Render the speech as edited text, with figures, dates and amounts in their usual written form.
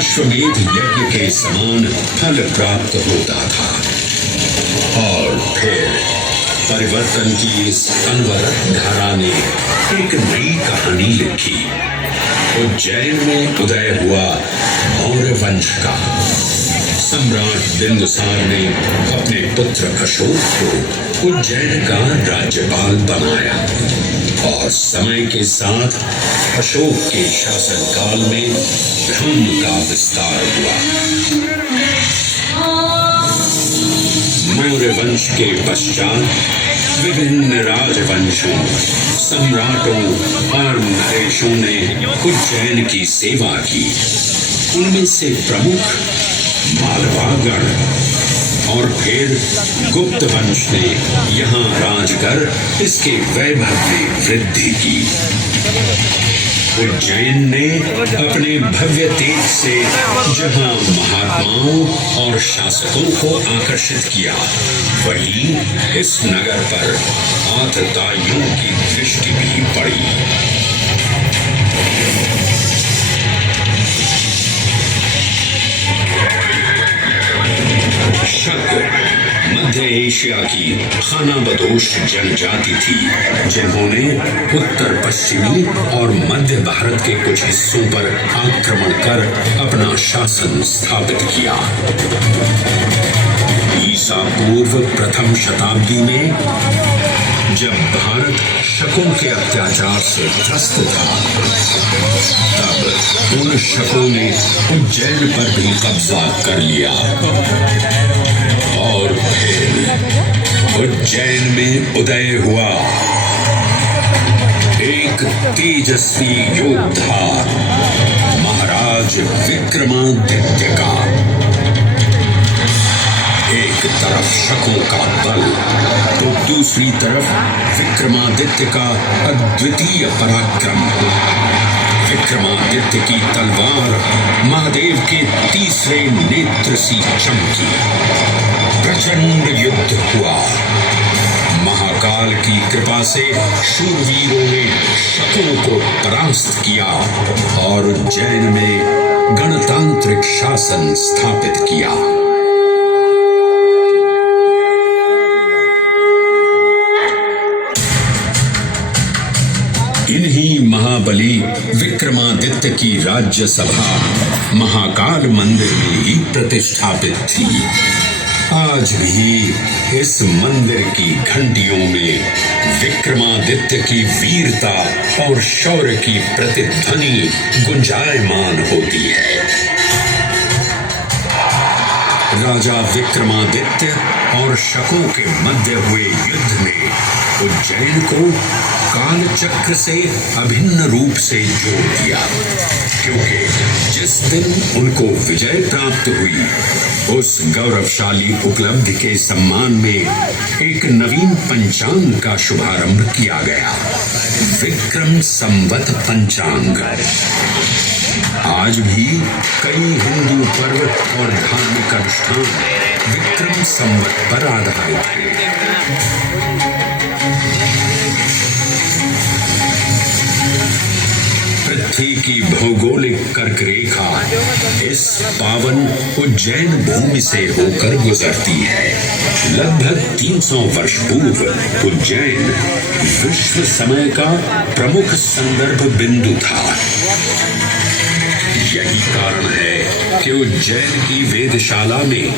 अश्वमेध यज्ञ के समान फल प्राप्त होता था। और फिर परिवर्तन की इस अनवरत धारा ने एक नई कहानी लिखी। उज्जैन में उदय हुआ मौर्य वंश का। सम्राट बिंदुसार ने अपने पुत्र अशोक को उज्जैन का राज्यपाल बनाया और समय के साथ अशोक के शासनकाल में धर्म का विस्तार हुआ। मौर्य वंश के पश्चात विभिन्न राजवंशों, सम्राटों और नरेशों ने उज्जैन की सेवा की। उनमें से प्रमुख मालवागण और फिर गुप्त वंश ने यहाँ राज कर इसके वैभव में वृद्धि की। उज्जैन ने अपने भव्य तेज से जहाँ महात्माओं और शासकों को आकर्षित किया, वहीं इस नगर पर आतताइयों की दृष्टि भी पड़ी। शक मध्य एशिया की खानाबदोश जनजाति थी, जिन्होंने उत्तर पश्चिमी और मध्य भारत के कुछ हिस्सों पर आक्रमण कर अपना शासन स्थापित किया। ईसा पूर्व प्रथम शताब्दी में जब भारत शकों के अत्याचार से त्रस्त था, तब उन शकों ने उज्जैन पर भी कब्जा कर लिया और फिर उज्जैन में उदय हुआ एक तेजस्वी योद्धा, महाराज विक्रमादित्य का। एक तरफ शकों का बल तो दूसरी तरफ विक्रमादित्य का अद्वितीय पराक्रम। विक्रमादित्य की तलवार महादेव के तीसरे नेत्र सी चमकी। प्रचंड युद्ध हुआ। महाकाल की कृपा से शूरवीरों ने शकों को परास्त किया और उज्जैन में गणतांत्रिक शासन स्थापित किया। इन्हीं महाबली विक्रमादित्य की राज्यसभा महाकाल मंदिर में ही प्रतिष्ठापित थी। आज भी इस मंदिर की घंटियों में विक्रमादित्य की वीरता और शौर्य की प्रतिध्वनि गुंजायमान होती है। राजा विक्रमादित्य और शकों के मध्य हुए युद्ध ने उज्जैन को काल चक्र से अभिन्न रूप से जोड़ दिया, क्योंकि जिस दिन उनको विजय प्राप्त हुई, उस गौरवशाली उपलब्धि के सम्मान में एक नवीन पंचांग का शुभारंभ किया गया, विक्रम संवत पंचांग। आज भी कई हिंदू पर्व और धार्मिक अनुष्ठान विक्रम संवत पर आधारित हैं। पृथ्वी की भौगोलिक कर्क रेखा इस पावन उज्जैन भूमि से होकर गुजरती है। लगभग 300 वर्ष पूर्व उज्जैन विश्व समय का प्रमुख संदर्भ बिंदु था। यही कारण है कि उज्जैन की वेधशाला में